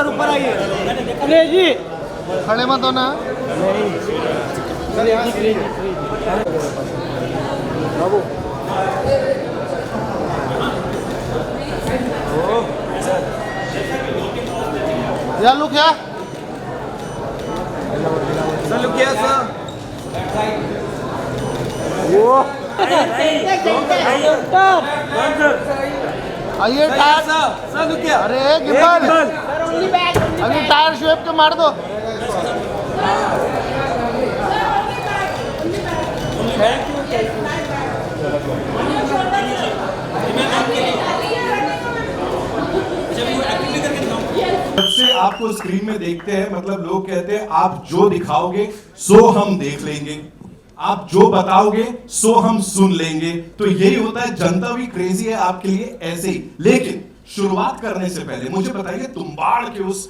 Sir ऊपर आइए। अरे जी खड़े मत होना। बाबू या लुक या सर लुक किया सर। वो आइए टायर। सर लुक किया। अरे गिम्बल अभी टायर शेप के मार दो। जब से आपको स्क्रीन में देखते हैं मतलब लोग कहते हैं आप जो दिखाओगे सो हम देख लेंगे, आप जो बताओगे सो हम सुन लेंगे। तो यही होता है, जनता भी क्रेजी है आपके लिए ऐसे ही। लेकिन शुरुआत करने से पहले मुझे बताइए, तुम्बाड़ के उस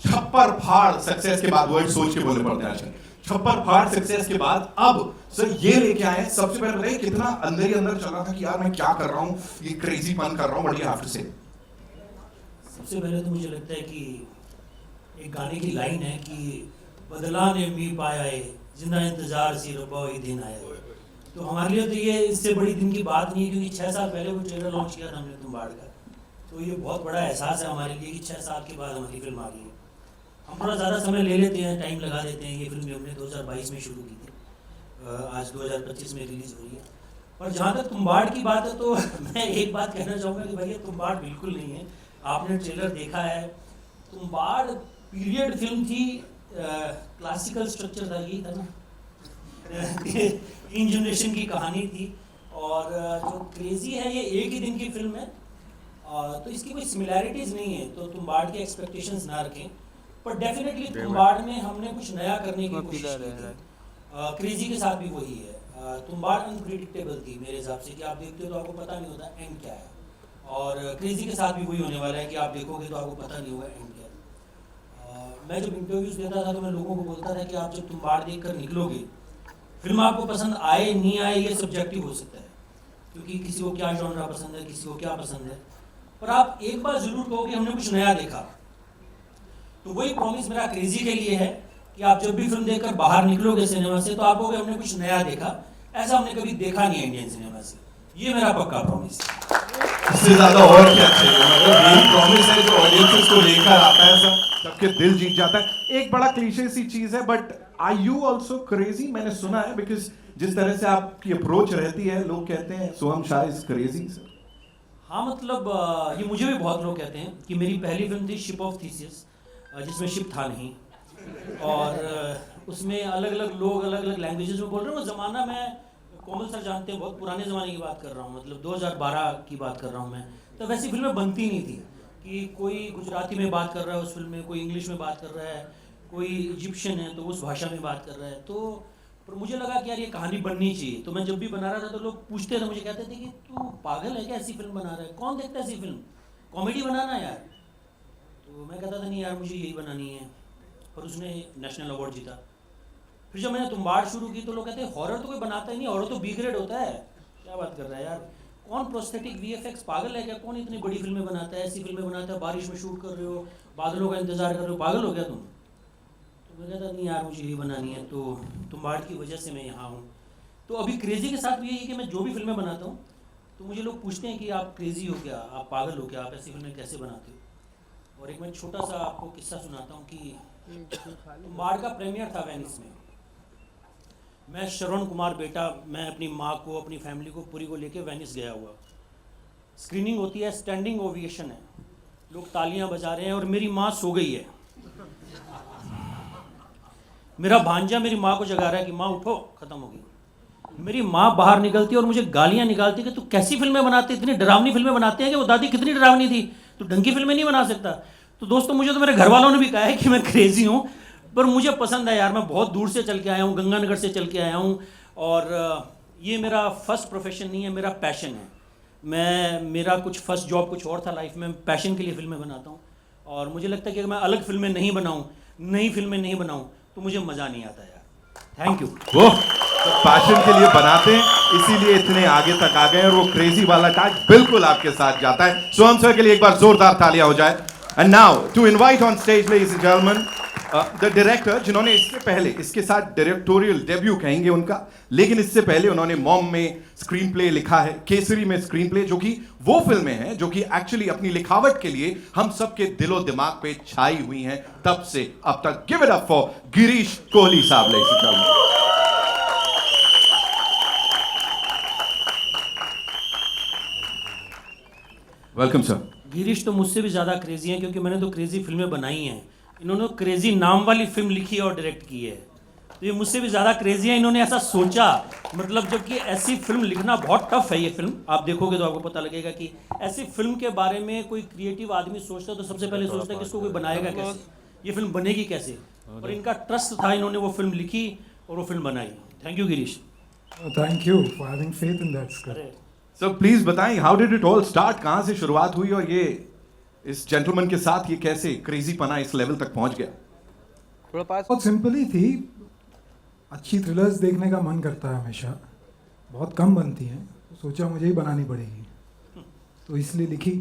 छप्पर फाड़ सक्सेस के बाद, वर्ड सोच के बोलने पड़ते हैं आजकल, छप्पर फाड़ सक्सेस के बाद अब सर ये लेके आए। सबसे पहले बताइए कितना अंदर ही अंदर चला था कि यार मैं क्या कर रहा हूं, ये क्रेजी पन कर रहा हूं, बड़ी आफ्टर से। सबसे पहले तो मुझे लगता है कि एक गाने की लाइन है कि बदला ने मी पाया है जिंदा इंतजार सी रब्बा वही दिन आया है। तो हमारे लिए तो ये इससे बड़ी दिन की बात नहीं है, क्योंकि 6 साल पहले वो ट्रेलर लॉन्च किया था हमने तुम्बाड़ का। तो ये बहुत बड़ा एहसास है हमारे लिए कि 6 साल के बाद हमारी फिल्म आ रही है। हम थोड़ा ज़्यादा समय ले लेते हैं, टाइम लगा देते हैं। ये फिल्म हमने 2022 में शुरू की थी, आज 2025 में रिलीज़ हो रही है। पर जहाँ तक तुम्बाड़ की बात है तो मैं एक बात कहना चाहूँगा कि भैया तुम्बाड़ बिल्कुल नहीं है। आपने ट्रेलर देखा है, तुम्बाड़ पीरियड फिल्म थी, क्लासिकल स्ट्रक्चर था, यही था ना, 3 जनरेशन की कहानी थी। और जो क्रेजी है ये एक ही दिन की फिल्म है, तो इसकी कोई सिमिलैरिटीज़ नहीं है। तो तुम्बाड़ की एक्सपेक्टेशंस ना रखें, पर डेफिनेटली तुम्बाड़ में हमने कुछ नया करने की कोशिश की थी। क्रेजी के साथ भी वही है। तुम्बाड़ अनप्रिडिक्टेबल थी मेरे हिसाब से, कि आप देखते हो तो आपको पता नहीं होता एंड क्या है। और क्रेजी के साथ भी वही होने वाला है कि आप देखोगे तो आपको पता नहीं होगा एंड क्या है। मैं जब इंटरव्यूज़ देता था तो मैं लोगों को बोलता था कि आप जब तुम्बाड़ देख कर निकलोगे, फिल्म आपको पसंद आए नहीं आए ये सब्जेक्टिव हो सकता है, क्योंकि किसी को क्या जॉनरा पसंद है, किसी को क्या पसंद है। पर आप एक बार ज़रूर कहोगे हमने कुछ नया देखा। तो वही प्रॉमिस मेरा क्रेजी के लिए है कि आप जब भी फिल्म देखकर बाहर निकलोगे सिनेमा से तो आप कहोगे हमने कुछ नया देखा, ऐसा हमने कभी देखा नहीं है इंडियन सिनेमा से। ये मेरा पक्का प्रॉमिस है। इससे ज्यादा और क्या चाहिए, मतलब यही प्रॉमिस है जो ऑडियंसेस को लेकर आता है, सबके दिल जीत जाता है। एक बड़ा क्लीशे सी चीज है, but are you also crazy? मैंने सुना है, बिकॉज जिस तरह से आपकी अप्रोच रहती है, लोग कहते हैं सोहम शाह इज क्रेजी। हाँ, मतलब ये मुझे भी बहुत लोग कहते हैं कि मेरी पहली फिल्म थी शिप ऑफ थीसिस, जिसमें शिप था नहीं, और उसमें अलग अलग लोग अलग अलग लैंग्वेजेस में बोल रहे हैं। वो ज़माना में कोमल सर जानते हैं, बहुत पुराने ज़माने की बात कर रहा हूँ, मतलब 2012 की बात कर रहा हूँ मैं। तो वैसी फिल्में बनती नहीं थी कि कोई गुजराती में बात कर रहा है उस फिल्म में, कोई इंग्लिश में बात कर रहा है, कोई इजिप्शियन है तो उस भाषा में बात कर रहा है। तो पर मुझे लगा कि यार ये कहानी बननी चाहिए। तो मैं जब भी बना रहा था तो लोग पूछते थे, मुझे कहते थे कि तू पागल है क्या, ऐसी फिल्म बना रहा है, कौन देखता है ऐसी फिल्म, कॉमेडी बनाना यार। तो मैं कहता था नहीं यार मुझे यही बनानी है, और उसने नेशनल अवार्ड जीता। फिर जब मैंने तुम्बाड़ शुरू की तो लोग कहते हैं हॉरर तो कोई बनाता ही नहीं, हॉरर तो बी ग्रेड होता है, क्या बात कर रहा है यार, कौन प्रोस्थेटिक वीएफएक्स, पागल है क्या, कौन इतनी बड़ी फिल्में बनाता है, ऐसी फिल्में बनाता है, बारिश में शूट कर रहे हो, बादलों का इंतजार कर रहे हो, पागल हो गया तुम। तो मैं कहता नहीं यार मुझे यही बनानी है, तो तुम्बाड़ की वजह से मैं यहाँ हूँ। तो अभी क्रेजी के साथ भी यही है कि मैं जो भी फिल्में बनाता हूँ तो मुझे लोग पूछते हैं कि आप क्रेजी हो क्या, आप पागल हो क्या, आप ऐसी फिल्में कैसे बनाते हो। और एक मैं छोटा सा आपको किस्सा सुनाता हूँ कि तुम्बाड़ का प्रीमियर था वेनिस में। मैं श्रवण कुमार बेटा, मैं अपनी माँ को, अपनी फैमिली को, पूरी को लेके वेनिस गया हुआ। स्क्रीनिंग होती है, स्टैंडिंग ओवेशन है, लोग तालियां बजा रहे हैं और मेरी माँ सो गई है। मेरा भांजा मेरी माँ को जगा रहा है कि माँ उठो, खत्म हो गई। मेरी माँ बाहर निकलती है और मुझे गालियाँ निकालती कि तू कैसी फिल्में बनाती, इतनी डरावनी फिल्में बनाते हैं कि वो दादी कितनी डरावनी थी, तू ढंग की फिल्में नहीं बना सकता। तो दोस्तों मुझे तो मेरे घर वालों ने भी कहा है कि मैं क्रेजी हूँ, पर मुझे पसंद है यार। मैं बहुत दूर से चल के आया हूँ, गंगानगर से चल के आया हूँ, और ये मेरा फर्स्ट प्रोफेशन नहीं है, मेरा पैशन है। मेरा कुछ फर्स्ट जॉब कुछ और था लाइफ में, पैशन के लिए फिल्में बनाता हूँ। और मुझे लगता है कि अगर मैं अलग फिल्में नहीं बनाऊँ, नई फिल्में नहीं बनाऊँ तो मुझे मज़ा नहीं आता यार। Thank you. वो तो पैशन के लिए बनाते हैं, इसीलिए इतने आगे तक आ गए, और वो क्रेजी वाला टैग बिल्कुल आपके साथ जाता है। सोहम सर के लिए एक बार जोरदार तालियां हो जाए। And now to invite on stage, ladies and gentlemen, the director, जिन्होंने इससे पहले इसके साथ डायरेक्टोरियल डेब्यू कहेंगे उनका, लेकिन इससे पहले उन्होंने मॉम में स्क्रीन प्ले लिखा है, केसरी में स्क्रीन प्ले, जो कि वो फिल्में हैं जो कि एक्चुअली अपनी लिखावट के लिए हम सबके दिलो दिमाग पे छाई हुई हैं तब से अब तक. Give it up for Girish Kohli साहब, ladies and gentlemen. Welcome sir. Girish तो मुझसे भी ज़्यादा क्रेजी हैं, क्योंकि मैंने तो क्रेजी फिल्में बनाई हैं. इन्होंने क्रेजी नाम वाली फिल्म लिखी और डायरेक्ट की है, तो ये मुझसे भी ज़्यादा क्रेजी है. इन्होंने ऐसा सोचा, मतलब जबकि ऐसी फिल्म लिखना बहुत टफ है. ये फिल्म आप देखोगे तो आपको पता लगेगा कि ऐसी फिल्म के बारे में कोई क्रिएटिव आदमी सोचता है तो सबसे पहले सोचता है कि इसको कोई बनाएगा कैसे, ये फिल्म बनेगी कैसे. और इनका ट्रस्ट था, इन्होंने वो फिल्म लिखी और वो फिल्म बनाई. Thank you Girish. Thank you for having faith in that script. Sir please बताएं, how did it all start, कहां से शुरुआत हुई और ये इस जेंटलमैन के साथ ये कैसे क्रेजी पना इस लेवल तक पहुंच गया? बहुत सिंपल ही थी. अच्छी थ्रिलर्स देखने का मन करता है हमेशा, बहुत कम बनती हैं, तो सोचा मुझे ही बनानी पड़ेगी, तो इसलिए लिखी.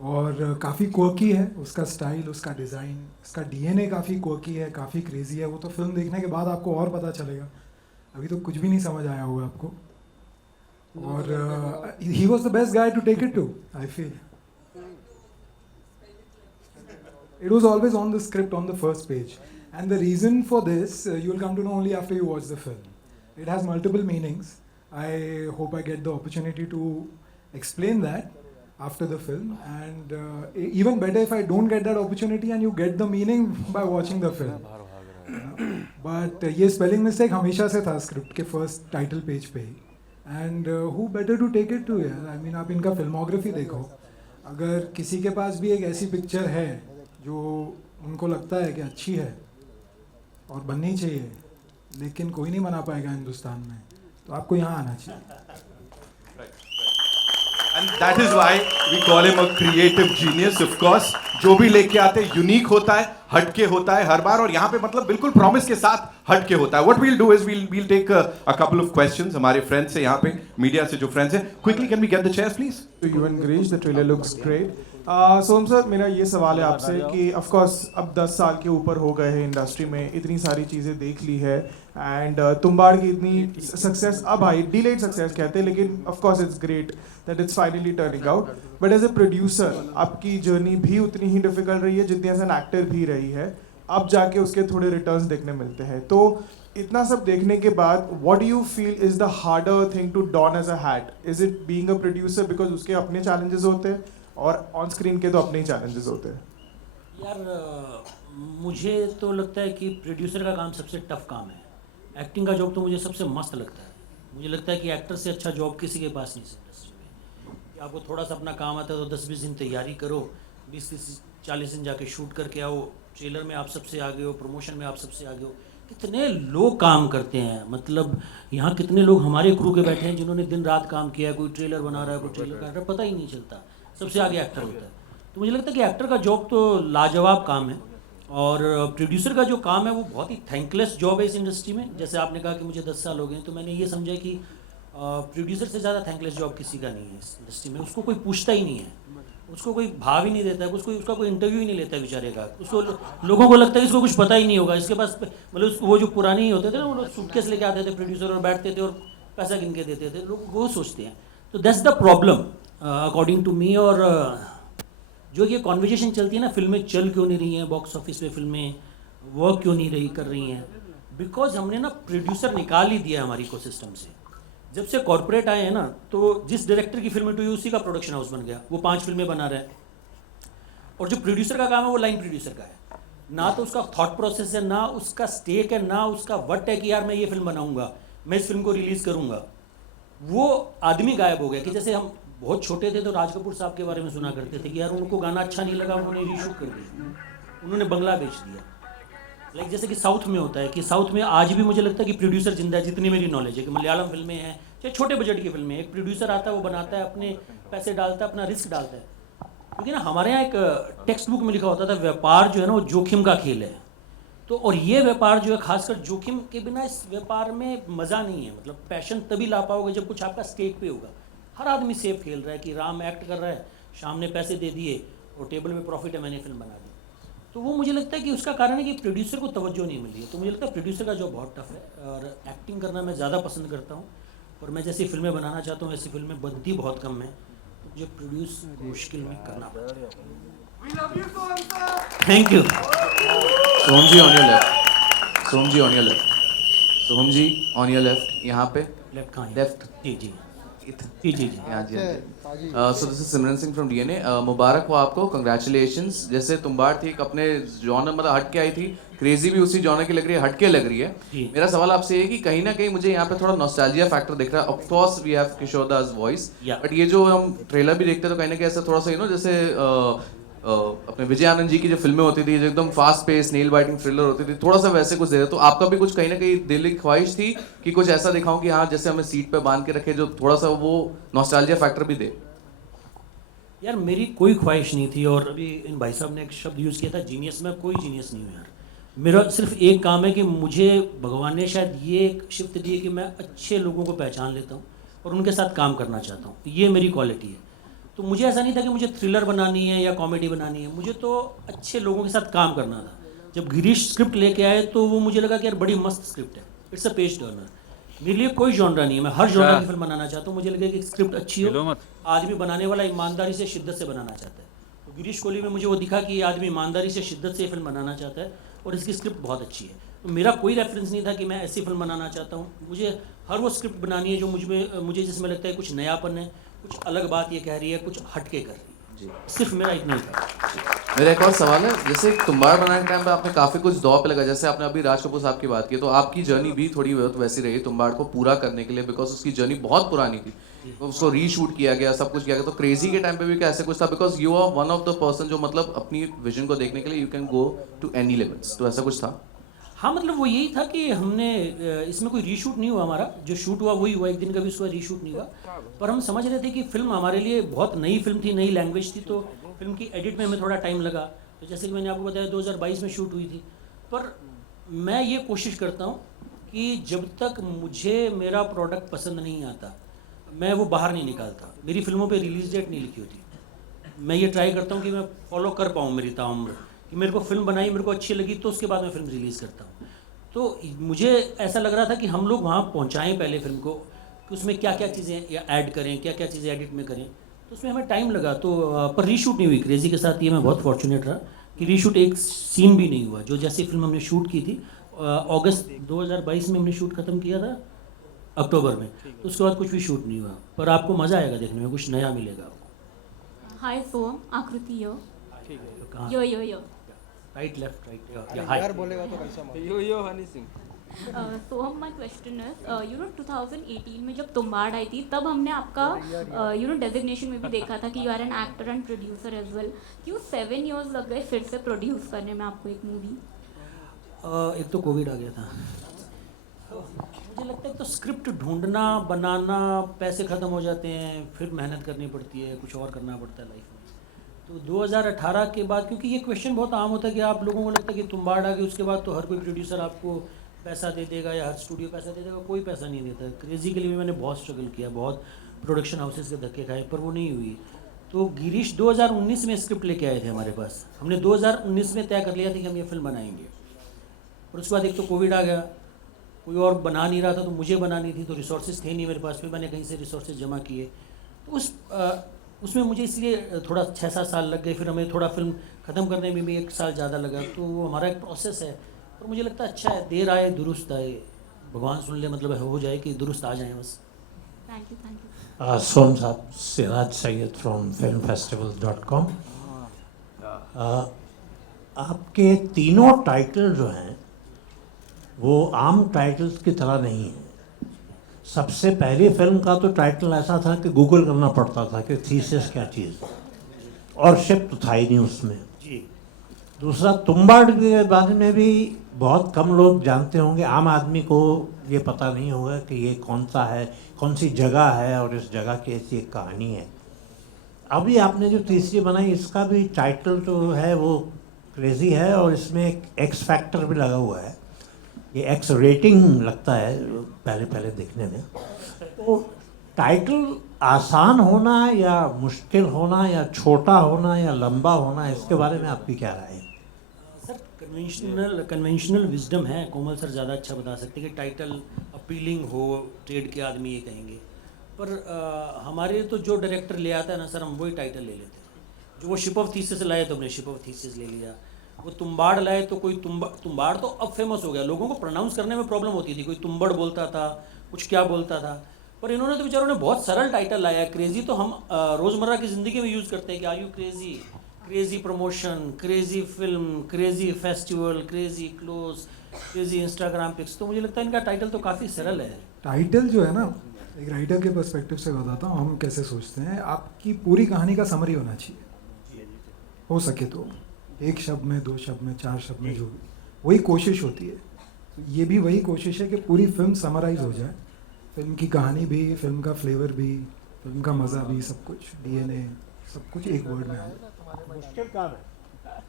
और काफ़ी क्वर्की है उसका स्टाइल, उसका डिज़ाइन, उसका डीएनए काफ़ी क्वर्की है, काफ़ी क्रेजी है. वो तो फिल्म देखने के बाद आपको और पता चलेगा, अभी तो कुछ भी नहीं समझ आया होगा आपको. और he was the best guy to take it too, I feel. It was always on the script on the first page, and the reason for this you will come to know only after you watch the film. It has multiple meanings. I hope I get the opportunity to explain that after the film, and even better if I don't get that opportunity and you get the meaning by watching the film. But ये spelling mistake हमेशा से था script के first title page पे ही, and who better to take it to यार. I mean आप इनका filmography देखो, अगर किसी के पास भी एक ऐसी पिक्चर है जो उनको लगता है कि अच्छी है और बननी चाहिए, लेकिन कोई नहीं बना पाएगा हिंदुस्तान में, तो आपको यहाँ आना चाहिए. And that is why we call him a creative genius. Of course, जो भी लेके आते हैं यूनिक होता है, हटके होता है हर बार, और यहाँ पे मतलब बिल्कुल प्रॉमिस के साथ हटके होता है. What we'll do is we'll take a couple of questions. हमारे फ्रेंड्स से यहाँ पे मीडिया से जो फ्रेंड्स हैं, quickly can we get the chairs please? To you and Girish, the trailer looks great. Som sir, मेरा ये सवाल है आपसे कि ऑफ कोर्स अब 10 साल के ऊपर हो गए हैं इंडस्ट्री में, इतनी सारी चीज़ें देख ली है, एंड तुम्बाड़ की इतनी सक्सेस अब आई, डिलेड सक्सेस कहते हैं, लेकिन of course it's great that it's finally turning out. But as a producer आपकी जर्नी भी उतनी ही डिफिकल्ट रही है जितनी एज एन एक्टर भी रही है. अब जाके उसके थोड़े रिटर्न्स देखने मिलते हैं, तो इतना सब देखने के बाद what do you feel is the harder thing to don as a hat? Is it being a producer, because उसके अपने चैलेंजेस होते हैं और ऑन स्क्रीन के तो अपने ही चैलेंजेस होते हैं? यार मुझे तो लगता है कि प्रोड्यूसर का काम सबसे टफ काम है. एक्टिंग का जॉब तो मुझे सबसे मस्त लगता है. मुझे लगता है कि एक्टर से अच्छा जॉब किसी के पास नहीं है इंडस्ट्री में. कि आपको थोड़ा सा अपना काम आता है तो 10-20 दिन तैयारी करो, 20-40 दिन जाके शूट करके आओ, ट्रेलर में आप सबसे आगे हो, प्रमोशन में आप सबसे आगे हो. कितने लोग काम करते हैं, मतलब यहाँ कितने लोग हमारे क्रू के बैठे हैं जिन्होंने दिन रात काम किया है, कोई ट्रेलर बना रहा है, कोई ट्रेलर कर रहा है, पता ही नहीं चलता, सबसे आगे एक्टर होता है. तो मुझे लगता है कि एक्टर का जॉब तो लाजवाब काम है, और प्रोड्यूसर का जो काम है वो बहुत ही थैंकलेस जॉब है इस इंडस्ट्री में. जैसे आपने कहा कि मुझे 10 साल हो गए, तो मैंने ये समझा कि प्रोड्यूसर से ज़्यादा थैंकलेस जॉब किसी का नहीं है इस इंडस्ट्री में. उसको कोई पूछता ही नहीं है, उसको कोई भाव ही नहीं देता है, उसका कोई इंटरव्यू ही नहीं लेता है बेचारे का. उसको लोगों को लगता है कि इसको कुछ पता ही नहीं होगा, इसके पास मतलब वो जो पुराने होते थे ना, वो लोग सूटकेस लेके आते थे प्रोड्यूसर और बैठते थे और पैसा गिन के देते थे. लोग वो सोचते हैं. तो that's the problem according to me. और जो ये कॉन्वर्जेशन चलती है ना, फिल्में चल क्यों नहीं रही हैं बॉक्स ऑफिस पे, फिल्में वर्क क्यों नहीं कर रही हैं, बिकॉज हमने ना प्रोड्यूसर निकाल ही दिया हमारी इकोसिस्टम से. जब से कॉर्पोरेट आए हैं ना, तो जिस डायरेक्टर की फिल्म टू उसी का प्रोडक्शन हाउस बन गया, वो 5 फिल्में बना रहा है. और जो प्रोड्यूसर का काम है वो लाइन प्रोड्यूसर का है. ना तो उसका थॉट प्रोसेस है, ना उसका स्टेक है, ना उसका वट है कि यार मैं ये फिल्म बनाऊंगा, मैं इस फिल्म को रिलीज़ करूंगा. वो आदमी गायब हो गया. कि जैसे हम बहुत छोटे थे तो राज कपूर साहब के बारे में सुना करते थे कि यार उनको गाना अच्छा नहीं लगा, उन्होंने रीशूट कर दिया, उन्होंने बंगला बेच दिया. लाइक जैसे कि साउथ में होता है, कि साउथ में आज भी मुझे लगता है कि प्रोड्यूसर जिंदा है, जितनी मेरी नॉलेज है. कि मलयालम फिल्में हैं चाहे छोटे बजट की फिल्में, एक प्रोड्यूसर आता है, वो बनाता है, अपने पैसे डालता है, अपना रिस्क डालता है. क्योंकि ना हमारे यहाँ एक टेक्स्ट बुक में लिखा होता था, व्यापार जो है ना वो जोखिम का खेल है. तो और ये व्यापार जो है, खासकर जोखिम के बिना इस व्यापार में मज़ा नहीं है. मतलब पैशन तभी ला पाओगे जब कुछ आपका स्टेक पे होगा. हर आदमी सेफ खेल रहा है कि राम एक्ट कर रहा है, शाम ने पैसे दे दिए और टेबल में प्रॉफिट है, मैंने फिल्म बना दी। तो वो मुझे लगता है कि उसका कारण है कि प्रोड्यूसर को तवज्जो नहीं मिली है। तो मुझे लगता है प्रोड्यूसर का जॉब बहुत टफ है और एक्टिंग करना मैं ज़्यादा पसंद करता हूँ और मैं जैसी फिल्में बनाना चाहता हूँ ऐसी फिल्में बनती बहुत कम है, तो मुझे प्रोड्यूस मुश्किल में करना पड़ता है। Thank you. Soham ji on your left, Soham ji on your left, Soham ji on your left, यहाँ पे लेफ्ट कहाँ है? लेफ्ट, जी जी जी जी जी। हाँ जी। So this is Simran Singh from DNA. मुबारक हो आपको, कंग्रेचुलेशंस। जैसे तुम्बाड़ थी एक अपने जॉनर मतलब हट के आई थी, क्रेजी भी उसी जॉनर की लग रही है, हट के लग रही है। जी। मेरा सवाल आपसे ये है कि कहीं ना कहीं मुझे यहाँ पे थोड़ा नॉस्टैल्जिया फैक्टर दिख रहा है। Of course we have Kishore Das voice, Yeah. But ये जो हम ट्रेलर भी देखते हैं तो कहीं ना कहीं ऐसा थोड़ा सा जैसे अपने विजय आनंद जी की जो फिल्में होती थी जो एकदम fast pace nail biting thriller होती थी, थोड़ा सा वैसे कुछ दे रहे। तो आपका भी कुछ कहीं ना कहीं दिल की ख्वाहिश थी कि कुछ ऐसा दिखाऊं कि हाँ जैसे हमें सीट पे बांध के रखे, जो थोड़ा सा वो नॉस्टैल्जिया फैक्टर भी दे? यार मेरी कोई ख्वाहिश नहीं थी और अभी इन भाई साहब ने एक शब्द यूज़ किया था जीनियस, में कोई जीनियस नहीं हूँ यार। मेरा सिर्फ एक काम है कि मुझे भगवान ने शायद ये एक शिफ्ट दी है कि मैं अच्छे लोगों को पहचान लेता हूँ और उनके साथ काम करना चाहता हूँ, ये मेरी क्वालिटी है। तो मुझे ऐसा नहीं था कि मुझे थ्रिलर बनानी है या कॉमेडी बनानी है, मुझे तो अच्छे लोगों के साथ काम करना था। जब गिरीश स्क्रिप्ट लेके आए तो वो मुझे लगा कि यार बड़ी मस्त स्क्रिप्ट है, इट्स अ पेज टर्नर। मेरे लिए कोई जॉनरा नहीं है, मैं हर जॉनरा की फिल्म बनाना चाहता हूँ। मुझे लगे कि स्क्रिप्ट अच्छी हो, आदमी बनाने वाला ईमानदारी से शिद्दत से बनाना चाहता है। तो गिरीश कोहली में मुझे वो दिखा कि ये आदमी ईमानदारी से शिद्दत से ये फिल्म बनाना चाहता है और इसकी स्क्रिप्ट बहुत अच्छी है। तो मेरा कोई रेफरेंस नहीं था कि मैं ऐसी फिल्म बनाना चाहता हूँ। मुझे हर वो स्क्रिप्ट बनानी है जो मुझे जिसमें लगता है कुछ नयापन है, कुछ अलग बात ये कह रही है, कुछ हटके कर रही है। जी। सिर्फ मेरा इतना ही था। मेरा एक और सवाल है, जैसे तुम्बाड़ बनाने के टाइम पे आपने काफी कुछ दौर पे लगा, जैसे आपने अभी राज कपूर साहब की बात की, तो आपकी जर्नी भी थोड़ी बहुत वैसी रही तुम्बाड़ को पूरा करने के लिए, बिकॉज उसकी जर्नी बहुत पुरानी थी, तो उसको रीशूट किया गया, सब कुछ किया गया। तो क्रेजी के टाइम पे भी क्या ऐसे कुछ था? Because you are one of the person जो मतलब अपनी विजन को देखने के लिए you can go to any limits, तो ऐसा कुछ था? हाँ मतलब वो यही था कि हमने इसमें कोई रीशूट नहीं हुआ, हमारा जो शूट हुआ वही हुआ, एक दिन का भी उसका रीशूट नहीं हुआ। पर हम समझ रहे थे कि फिल्म हमारे लिए बहुत नई फिल्म थी, नई लैंग्वेज थी, तो फिल्म की एडिट में हमें थोड़ा टाइम लगा। तो जैसे कि मैंने आपको बताया 2022 में शूट हुई थी। पर मैं ये कोशिश करता हूँ कि जब तक मुझे मेरा प्रोडक्ट पसंद नहीं आता मैं वो बाहर नहीं निकालता। मेरी फिल्मों पे रिलीज़ डेट नहीं लिखी होती। मैं ये ट्राई करता हूँ कि मैं फॉलो कर पाऊँ मेरी ताउम्र, कि मेरे को फिल्म बनाई, मेरे को अच्छी लगी तो उसके बाद मैं फिल्म रिलीज़ करता हूँ। तो मुझे ऐसा लग रहा था कि हम लोग वहाँ पहुँचाएँ पहले फिल्म को, कि उसमें क्या क्या चीज़ें ऐड करें, क्या क्या चीज़ें एडिट में करें। तो उसमें हमें टाइम लगा। तो पर रीशूट नहीं हुई क्रेज़ी के साथ। ये मैं बहुत फॉर्चुनेट रहा कि रीशूट एक सीन भी नहीं हुआ। जो जैसी फिल्म हमने शूट की थी अगस्त 2022 में हमने शूट ख़त्म किया था अक्टूबर में, तो उसके बाद कुछ भी शूट नहीं हुआ। पर आपको मज़ा आएगा देखने में, कुछ नया मिलेगा आपको। हाय सोहम, आकृति यो कहाँ? यो यो यो राइट लेफ्ट राइट या हाय। यार बोलेगा तो कैसा मालूम? यो हनी सिंह। सोहम, माय क्वेश्चन इज 2018 में जब तुम्बाड़ आई थी तब हमने आपका डेजिग्नेशन में भी देखा था कि you are an actor and producer as well. क्यों 7 इयर्स लग गए फिर से प्रोड्यूस करने में आपको एक मूवी? एक तो कोविड आ गया था। मुझे लगता है तो स्क्रिप्ट ढूंढना, बनाना, पैसे ख़त्म हो जाते हैं, फिर मेहनत करनी पड़ती है, कुछ और करना पड़ता है लाइफ में। तो 2018 के बाद, क्योंकि ये क्वेश्चन बहुत आम होता है कि आप लोगों को लगता है कि तुम्बाड़ आ गई उसके बाद तो हर कोई प्रोड्यूसर आपको पैसा दे देगा या हर स्टूडियो पैसा दे देगा। कोई पैसा नहीं देता। क्रेज़ी के लिए भी मैंने बहुत स्ट्रगल किया, बहुत प्रोडक्शन हाउसेस के धक्के खाए, पर वो नहीं हुई। तो गिरीश 2019 में स्क्रिप्ट लेके आए थे हमारे पास। हमने 2019 में तय कर लिया था कि हम ये फिल्म बनाएंगे, और उसके बाद एक तो कोविड आ गया, कोई और बना नहीं रहा था, तो मुझे बनानी थी, तो रिसोर्सेज थे नहीं मेरे पास। फिर मैंने कहीं से रिसोर्सेज जमा किए, तो उसमें मुझे इसलिए थोड़ा 6-7 साल लग गए। फिर हमें थोड़ा फिल्म ख़त्म करने में भी 1 साल ज़्यादा लगा। तो वो हमारा एक प्रोसेस है, और मुझे लगता है अच्छा है, देर आए दुरुस्त आए। भगवान सुन ले, मतलब हो जाए कि दुरुस्त आ जाए बस। Thank you. सोम साहब, सिराज सैयद फ्रॉम filmfestival.com। आपके तीनों टाइटल जो हैं वो आम टाइटल्स की तरह नहीं है। सबसे पहली फिल्म का तो टाइटल ऐसा था कि गूगल करना पड़ता था कि थीसिस क्या चीज़ है, और शिप तो था ही नहीं उसमें जी। दूसरा, तुम्बाड़ के बारे में भी बहुत कम लोग जानते होंगे, आम आदमी को ये पता नहीं होगा कि ये कौन सा है, कौन सी जगह है, और इस जगह की ऐसी एक कहानी है। अभी आपने जो तीसरी बनाई, इसका भी टाइटल जो है वो क्रेज़ी है, और इसमें एक एक्स फैक्टर भी लगा हुआ है। ये एक्स रेटिंग लगता है पहले देखने में। तो टाइटल आसान होना या मुश्किल होना या छोटा होना या लंबा होना, इसके बारे में आपकी क्या राय है? सर कन्वेंशनल विजडम है, कोमल सर ज़्यादा अच्छा बता सकते हैं कि टाइटल अपीलिंग हो, ट्रेड के आदमी ये कहेंगे, पर हमारे तो जो डायरेक्टर ले आता है ना सर, हम वही टाइटल ले लेते हैं। जो वो शिप ऑफ थीसिस लाए तो हमने शिप ऑफ थीसिस ले लिया, वो तुम्बाड़ लाए तो कोई तुम्बाड़ तो अब फेमस हो गया, लोगों को प्रोनाउंस करने में प्रॉब्लम होती थी, कोई तुम्बड़ बोलता था, कुछ क्या बोलता था, पर इन्होंने तो बेचारों ने बहुत सरल टाइटल लाया है। क्रेज़ी तो हम रोज़मर्रा की ज़िंदगी में यूज़ करते हैं कि are you crazy, crazy promotion, crazy film, crazy festival, crazy clothes, crazy Instagram pics. तो मुझे लगता है इनका टाइटल तो काफ़ी सरल है। टाइटल जो है ना, एक राइटर के पर्सपेक्टिव से बताता हूँ हम कैसे सोचते हैं। आपकी पूरी कहानी का समरी होना चाहिए, हो सके तो 1 शब्द में, 2 शब्द में, 4 शब्द में, जो भी, वही कोशिश होती है। तो ये भी वही कोशिश है कि पूरी फिल्म समराइज हो जाए, फिल्म की कहानी भी, फिल्म का फ्लेवर भी, फिल्म का मज़ा भी, सब कुछ, डीएनए, सब कुछ एक वर्ड में आ जाए। मुश्किल काम है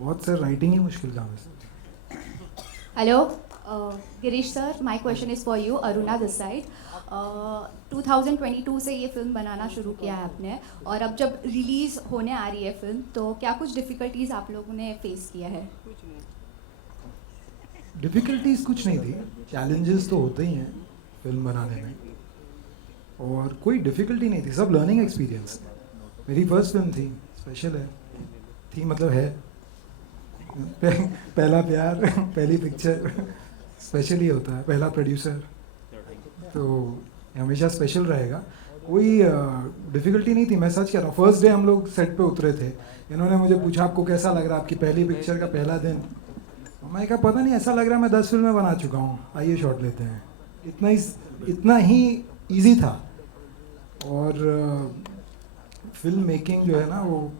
बहुत सर, राइटिंग ही मुश्किल काम है sir. Hello Girish sir, my question is for you, Aruna this side. 2022 से ये फिल्म बनाना शुरू किया है आपने, और अब जब रिलीज़ होने आ रही है फिल्म, तो क्या कुछ डिफ़िकल्टीज़ आप लोगों ने फेस किया है? डिफ़िकल्टीज़ कुछ नहीं थी, चैलेंजेस तो होते ही हैं फिल्म बनाने में, और कोई डिफ़िकल्टी नहीं थी, सब लर्निंग एक्सपीरियंस है। मेरी फर्स्ट फिल्म थी, स्पेशल है, थी मतलब है, पहला प्यार, पहली पिक्चर, स्पेशल ही होता है, पहला प्रोड्यूसर, तो हमेशा स्पेशल रहेगा। कोई डिफ़िकल्टी नहीं थी, मैं सच कह रहा हूँ। फर्स्ट डे हम लोग सेट पे उतरे थे, इन्होंने मुझे पूछा आपको कैसा लग रहा है, आपकी पहली पिक्चर का पहला दिन। मैं कहा पता नहीं, ऐसा लग रहा है मैं 10 फिल्में बना चुका हूँ, आइए शॉट लेते हैं। इतना ही ईजी था। और फिल्म मेकिंग जो है ना, वो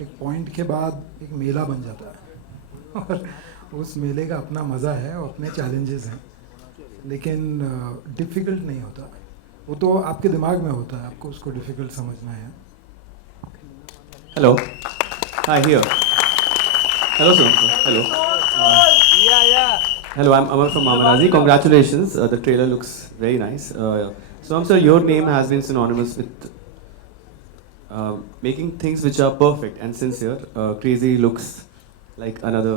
एक पॉइंट के बाद एक मेला बन जाता है, और उस मेले का अपना मज़ा है और अपने चैलेंजेस हैं, लेकिन डिफ़िकल्ट नहीं होता, वो तो आपके दिमाग में होता है, आपको उसको डिफ़िकल्ट समझना है। Hello, hi here, hello sir, hello, hello, I'm Amar from Mamarazi. Congratulations, the trailer looks very nice. So sir, your name has been synonymous with making things which are perfect and sincere. Crazy looks like another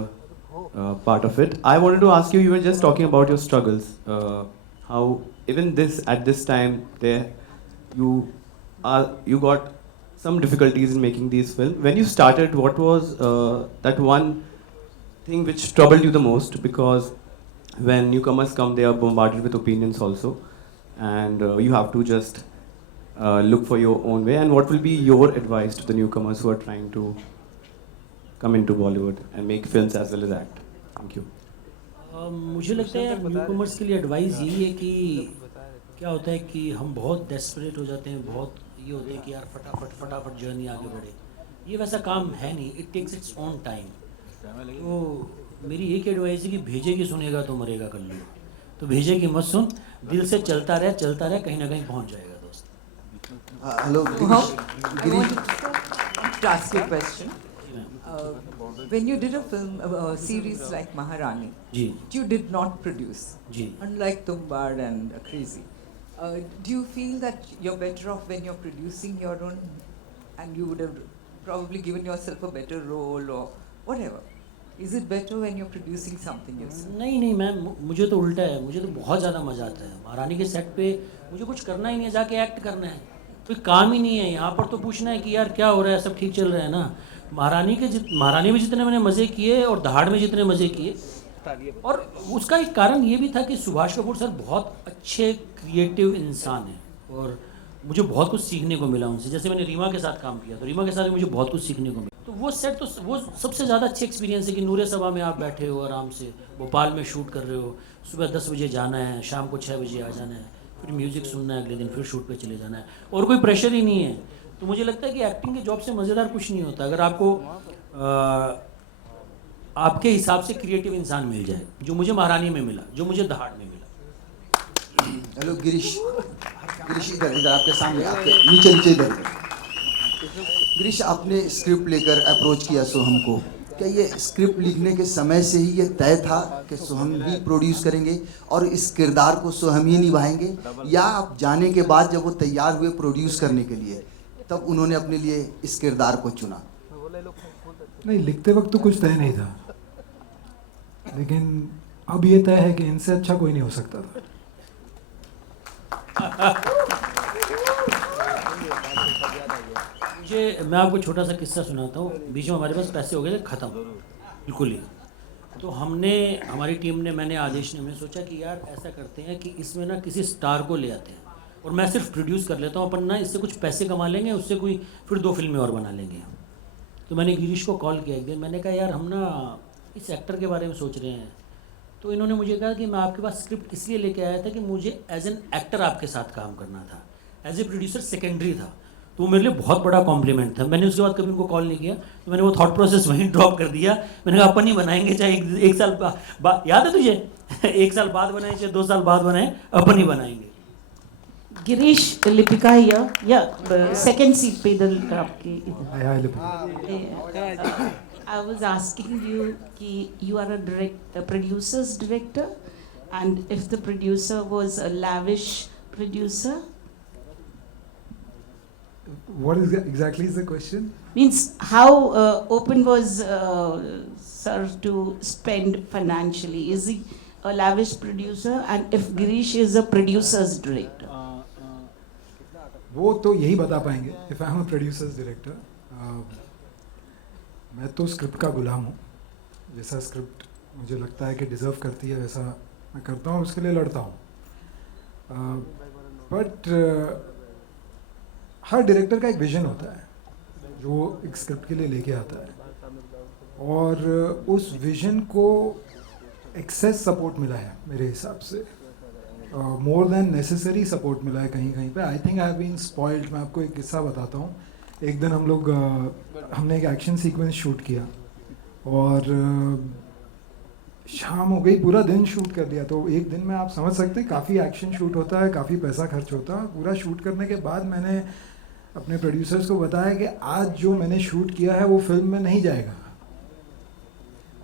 part of it. I wanted to ask you, you were just talking about your struggles, how even at this time there you got some difficulties in making these films. When you started, what was that one thing which troubled you the most? Because when newcomers come, they are bombarded with opinions also, and you have to just look for your own way. And what will be your advice to the newcomers who are trying to come into Bollywood and make films as well as act? Thank you. मुझे लगता है newcomers के लिए advice यही है कि क्या होता है कि हम बहुत डेस्परेट हो जाते हैं, बहुत ये होते हैं कि यार फटाफट जर्नी आगे बढ़े। ये वैसा काम है नहीं, it takes its own time. तो मेरी एक एडवाइस है कि भेजे की सुनेगा तो मरेगा कर लो, तो भेजे की मत सुन, दिल से चलता रहे, कहीं ना कहीं पहुंच जाएगा दोस्त। Hello Girish, to ask you a question. When you did a film, series like Maharani, you did not produce, unlike Tumbad and Crazy. Do you feel that you're better off when you're producing your own, and you would have probably given yourself a better role or whatever? Is it better when you're producing something yourself? नहीं ma'am, मुझे तो उल्टा है, मुझे तो बहुत ज़्यादा मज़ा आता है। महारानी के सेट पे मुझे कुछ करना ही नहीं है, जाके एक्ट करना है, कोई काम ही नहीं है। यहाँ पर तो पूछना है कि यार क्या हो रहा है, सब ठीक चल रहा है ना। महारानी में जितने मैंने मज़े किए और दहाड़ में जितने मज़े किए, और उसका एक कारण ये भी था कि सुभाष कपूर सर बहुत अच्छे क्रिएटिव इंसान हैं, और मुझे बहुत कुछ सीखने को मिला उनसे। जैसे मैंने रीमा के साथ काम किया, तो रीमा के साथ मुझे बहुत कुछ सीखने को मिला। तो वो सेट तो वो सबसे ज़्यादा अच्छी एक्सपीरियंस है कि नूरे सभा में आप बैठे हो आराम से, भोपाल में शूट कर रहे हो, सुबह 10 बजे जाना है, शाम को 6 बजे आ जाना है, फिर म्यूज़िक सुनना है, अगले दिन फिर शूट पे चले जाना है, और कोई प्रेशर ही नहीं है। तो मुझे लगता है कि एक्टिंग की जॉब से मज़ेदार कुछ नहीं होता, अगर आपको आपके हिसाब से क्रिएटिव इंसान मिल जाए, जो मुझे महारानी में मिला, जो मुझे दहाड़ में मिला। हेलो गिरीश, इधर आपके सामने, आपके नीचे इधर। गिरीश, आपने स्क्रिप्ट लेकर अप्रोच किया सो हमको, क्या ये स्क्रिप्ट लिखने के समय से ही ये तय था कि सोहम ही प्रोड्यूस करेंगे और इस किरदार को सोहम ही निभाएंगे, या आप जाने के बाद जब वो तैयार हुए प्रोड्यूस करने के लिए तब उन्होंने अपने लिए इस किरदार को चुना? नहीं, लिखते वक्त तो कुछ तय नहीं था, लेकिन अब ये तय है कि इनसे अच्छा कोई नहीं हो सकता था। मैं आपको छोटा सा किस्सा सुनाता हूँ। बीच में हमारे पास पैसे हो गए थे ख़त्म बिल्कुल ही, तो हमारी टीम ने, मैंने, आदेश ने, हमने सोचा कि यार ऐसा करते हैं कि इसमें ना किसी स्टार को ले आते हैं और मैं सिर्फ प्रोड्यूस कर लेता हूँ, अपन ना इससे कुछ पैसे कमा लेंगे, उससे कोई फिर 2 फिल्में और बना लेंगे। तो मैंने गिरीश को कॉल किया एक दिन, मैंने कहा यार हम ना इस एक्टर के बारे में सोच रहे हैं। तो इन्होंने मुझे कहा कि मैं आपके पास स्क्रिप्ट इसलिए लेके आया था कि मुझे एज एन एक्टर आपके साथ काम करना था, एज ए प्रोड्यूसर सेकेंडरी था। तो वो मेरे लिए बहुत बड़ा कॉम्प्लीमेंट था। मैंने उसके बाद कभी उनको कॉल नहीं किया, तो मैंने वो थॉट प्रोसेस वहीं ड्रॉप कर दिया। मैंने कहा अपन ही बनाएंगे, चाहे एक साल याद है तुझे 1 साल बाद बनाए चाहे 2 साल बाद बनाए, अपन ही बनाएंगे। गिरीश, लिपिका या सेकंड सीट पे इधर आपके। I was asking you कि you are a producer's director, and if the producer was a lavish producer. What is exactly is the question? Means how open was sir to spend financially? Is he a lavish producer, and if Girish is a producer's director? वो तो यही बता पाएंगे। If I am a producer's director, मैं तो script का गुलाम हूँ। जैसा स्क्रिप्ट मुझे लगता है कि डिज़र्व करती है वैसा मैं करता हूँ, उसके लिए लड़ता हूँ। बट हर डायरेक्टर का एक विजन होता है जो एक स्क्रिप्ट के लिए लेके आता है, और उस विजन को एक्सेस सपोर्ट मिला है मेरे हिसाब से, मोर देन नेसेसरी सपोर्ट मिला है कहीं कहीं पे। I think I have been spoiled. मैं आपको एक किस्सा बताता हूँ। एक दिन हमने एक एक्शन सीक्वेंस शूट किया और शाम हो गई, पूरा दिन शूट कर दिया। तो एक दिन में आप समझ सकते हैं काफ़ी एक्शन शूट होता है, काफ़ी पैसा खर्च होता है। पूरा शूट करने के बाद मैंने अपने प्रोड्यूसर्स को बताया कि आज जो मैंने शूट किया है वो फिल्म में नहीं जाएगा।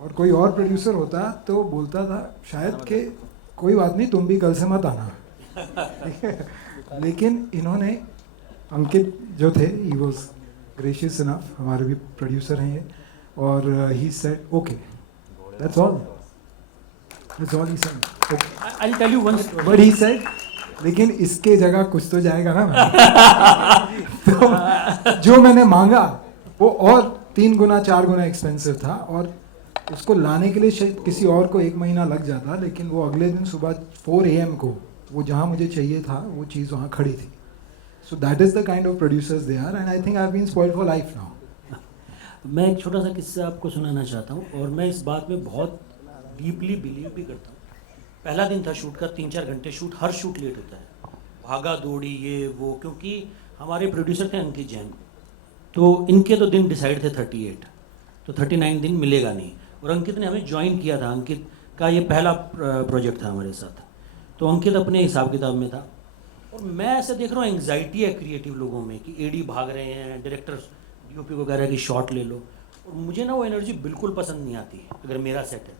और कोई और प्रोड्यूसर होता तो बोलता था शायद कि कोई बात नहीं, तुम भी कल से मत आना। ठीक है, लेकिन इन्होंने, अंकित जो थे, ही वॉज ग्रेशियस इनफ, हमारे भी प्रोड्यूसर हैं ये, और he said okay, that's all, that's all he said. I will tell you one story. But he said लेकिन इसके जगह कुछ तो जाएगा ना। तो जो मैंने मांगा वो और 3 गुना 4 गुना एक्सपेंसिव था, और उसको लाने के लिए शायद किसी और को 1 महीना लग जाता, लेकिन वो अगले दिन सुबह 4 AM को वो जहाँ मुझे चाहिए था वो चीज़ वहाँ खड़ी थी। So that is the kind of producers they are, and I think I've been spoiled for life now. मैं एक छोटा सा किस्सा आपको सुनाना चाहता हूँ, और मैं इस बात में बहुत डीपली बिलीव भी करता हूँ। पहला दिन था शूट का, 3-4 घंटे शूट, हर शूट लेट होता है, भागा दौड़ी ये वो, क्योंकि हमारे प्रोड्यूसर थे अंकित जैन, तो इनके तो दिन डिसाइड थे 38, तो 39 दिन मिलेगा नहीं। और अंकित ने हमें ज्वाइन किया था, अंकित का ये पहला प्रोजेक्ट था हमारे साथ, तो अंकित अपने हिसाब किताब में था। और मैं ऐसे देख रहा हूँ एंग्जाइटी है क्रिएटिव लोगों में कि एडी भाग रहे हैं, डायरेक्टर DOP को कह रहा है कि शॉट ले लो, और मुझे ना वो एनर्जी बिल्कुल पसंद नहीं आती है। अगर मेरा सेट है,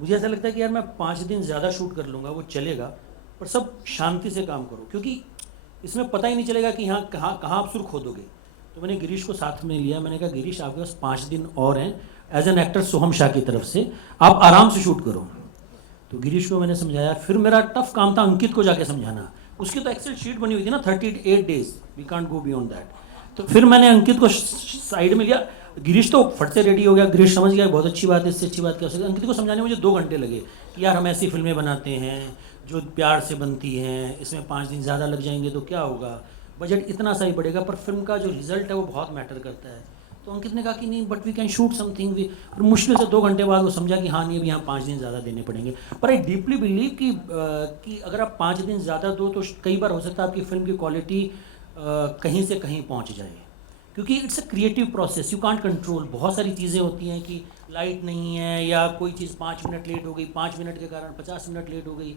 मुझे ऐसा लगता है कि यार मैं 5 दिन ज़्यादा शूट कर लूँगा, वो चलेगा, पर सब शांति से काम करो, क्योंकि इसमें पता ही नहीं चलेगा कि यहाँ कहाँ आप सुर खोदोगे। तो मैंने गिरीश को साथ में लिया, मैंने कहा गिरीश आपके पास 5 दिन और हैं, एज एन एक्टर सोहम शाह की तरफ से आप आराम से शूट करो। तो गिरीश को मैंने समझाया, फिर मेरा टफ काम था अंकित को जाके समझाना। उसकी तो एक्सेल शीट बनी हुई थी ना, 38 days, we can't go beyond that. तो फिर मैंने अंकित को साइड में लिया, गिरीश तो फट से रेडी हो गया, गिरीश समझ गया बहुत अच्छी बात है, इससे अच्छी बात क्या हो सकती है। अंकित को समझाने में मुझे 2 घंटे लगे कि यार हम ऐसी फिल्में बनाते हैं जो प्यार से बनती हैं, इसमें 5 दिन ज़्यादा लग जाएंगे तो क्या होगा, बजट इतना सा ही बढ़ेगा, पर फिल्म का जो रिजल्ट है वो बहुत मैटर करता है। तो अंकित ने कहा कि नहीं, but we can shoot something. और मुश्किल से 2 घंटे बाद वो समझा कि हाँ नहीं, अभी यहाँ 5 दिन ज़्यादा देने पड़ेंगे। पर आई डीपली बिलीव कि अगर आप 5 दिन ज़्यादा दो तो कई बार हो सकता है आपकी फिल्म की क्वालिटी कहीं से कहीं पहुँच जाए, क्योंकि it's a creative process, you can't control. बहुत सारी चीज़ें होती हैं कि लाइट नहीं है या कोई चीज़ 5 मिनट लेट हो गई, 5 मिनट के कारण 50 मिनट लेट हो गई।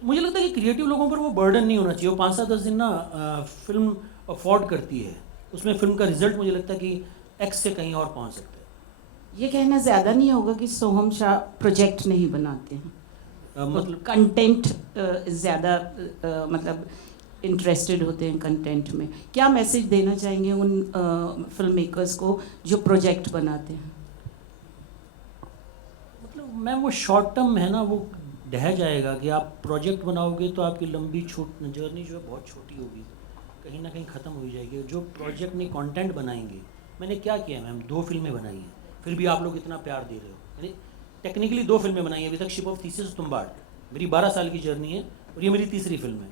तो मुझे लगता है कि क्रिएटिव लोगों पर वो बर्डन नहीं होना चाहिए। वो 5-7-10 दिन ना फिल्म अफोर्ड करती है, उसमें फिल्म का रिजल्ट मुझे लगता है कि X से कहीं और पहुंच सकते हैं। ये कहना ज़्यादा नहीं होगा कि सोहम शाह प्रोजेक्ट नहीं बनाते हैं, मतलब कंटेंट ज़्यादा मतलब इंटरेस्टेड होते हैं कंटेंट में? क्या मैसेज देना चाहेंगे उन फिल्म मेकर्स को जो प्रोजेक्ट बनाते हैं? मतलब मैं वो शॉर्ट टर्म है ना, वो ढह जाएगा कि आप प्रोजेक्ट बनाओगे तो आपकी लंबी जर्नी जो है बहुत छोटी होगी, कहीं ना कहीं ख़त्म हो जाएगी। जो प्रोजेक्ट नहीं कंटेंट बनाएंगे, मैंने क्या किया मैम, 2 फिल्में बनाई हैं, फिर भी आप लोग इतना प्यार दे रहे हो। यानी टेक्निकली 2 फिल्में बनाई हैं अभी तक, शिप ऑफ थीसिस, तुम्बाड़। मेरी 12 साल की जर्नी है और ये मेरी तीसरी फिल्म है,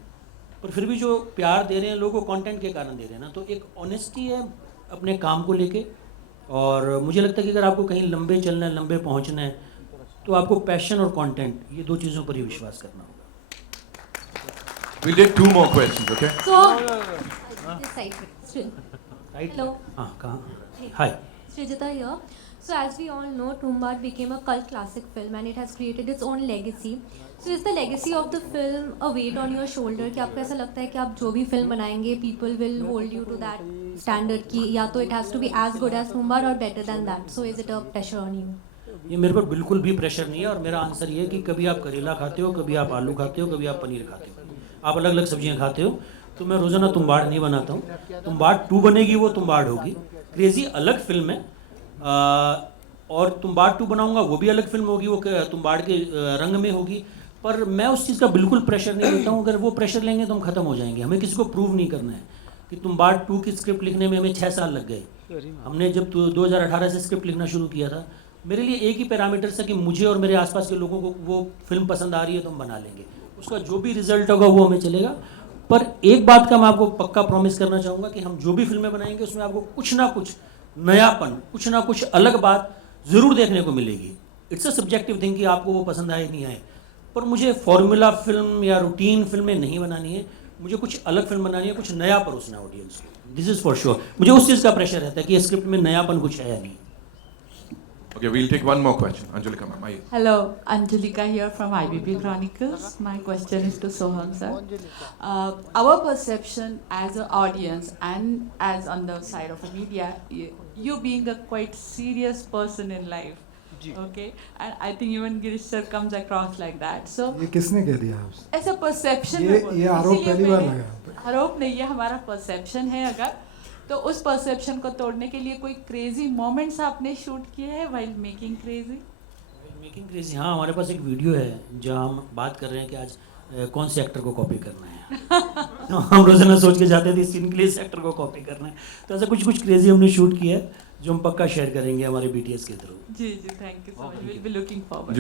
पर फिर भी जो प्यार दे रहे हैं लोगों को कंटेंट के कारण दे रहे हैं ना, तो एक ऑनेस्टी है अपने काम को लेके। और मुझे लगता है कि अगर आपको कहीं लंबे चलना है, लंबे पहुंचना है, तो आपको पैशन और कंटेंट, ये 2 चीज़ों पर ही विश्वास करना होगा। We'll take 2 more questions, okay? This side. Hello. हाँ, कहाँ? Hi. Srijata here. So as we all know, Tumbad became a cult classic film and it has created its own legacy. So is the legacy of the film a weight on your shoulder? कि आपको ऐसा लगता है कि आप जो भी film बनाएंगे, people will hold you to that standard कि या तो it has to be as good as Tumbad or better than that. So is it a pressure on you? ये मेरे पर बिल्कुल भी प्रेशर नहीं है, और मेरा आंसर ये है कि कभी आप करेला खाते हो, कभी आप आलू खाते हो, कभी आप पनीर खाते हो, आप अलग अलग सब्जियां खाते हो। तो मैं रोज़ाना तुम्बाड़ नहीं बनाता हूँ। तुम्बाड़ 2 बनेगी, वो तुम्बाड़ होगी। क्रेज़ी अलग फिल्म है, और तुम्बाड़ 2 बनाऊंगा, वो भी अलग फिल्म होगी, वो तुम्बाड़ के रंग में होगी। पर मैं उस चीज़ का बिल्कुल प्रेशर नहीं लेता हूँ। अगर वो प्रेशर लेंगे तो हम ख़त्म हो जाएंगे। हमें किसी को प्रूव नहीं करना है कि तुम्बाड़ 2 की स्क्रिप्ट लिखने में हमें 6 साल लग गए। हमने जब 2018 से स्क्रिप्ट लिखना शुरू किया था, मेरे लिए एक ही पैरामीटर था कि मुझे और मेरे आसपास के लोगों को वो फिल्म पसंद आ रही है तो हम बना लेंगे। उसका जो भी रिजल्ट होगा वो हमें चलेगा। पर एक बात का मैं आपको पक्का प्रॉमिस करना चाहूँगा कि हम जो भी फिल्में बनाएंगे उसमें आपको कुछ ना कुछ नयापन, कुछ ना कुछ अलग बात ज़रूर देखने को मिलेगी। इट्स अ सब्जेक्टिव थिंग कि आपको वो पसंद आए नहीं आए, पर मुझे फॉर्मूला फिल्म या रूटीन फिल्में नहीं बनानी है। मुझे कुछ अलग फिल्म बनानी है, कुछ नया परोसना है ऑडियंस को। This is for sure. मुझे उस चीज़ का प्रेशर रहता है कि स्क्रिप्ट में नयापन कुछ है या नहीं। Okay, we'll take 1 more question. Anjulika ma'am, are you? Hello, Anjulika here from IBP Chronicles. My question is to Soham sir. Our perception as an audience and as on the side of the media, you being a quite serious person in life, okay? And I think even Girish sir comes across like that. So ये किसने कह दिया आपसे? ऐसा perception ये आरोप पहली बार लगा। आरोप नहीं, ये हमारा perception है। अगर तो उस परसेप्शन को तोड़ने के लिए कोई क्रेजी मोमेंट्स आपने शूट किए हैं while making crazy? Making crazy, हाँ, हमारे पास एक वीडियो है जहाँ हम बात कर रहे हैं कि आज कौन से एक्टर को कॉपी करना है। तो हम रोजाना सोच के जाते थे इस सीन के लिए इस एक्टर को कॉपी करना है। तो ऐसा कुछ कुछ क्रेजी हमने शूट किया है जो हम पक्का शेयर करेंगे हमारे BTS के थ्रू। जी जी, thank you so much, will be looking forward.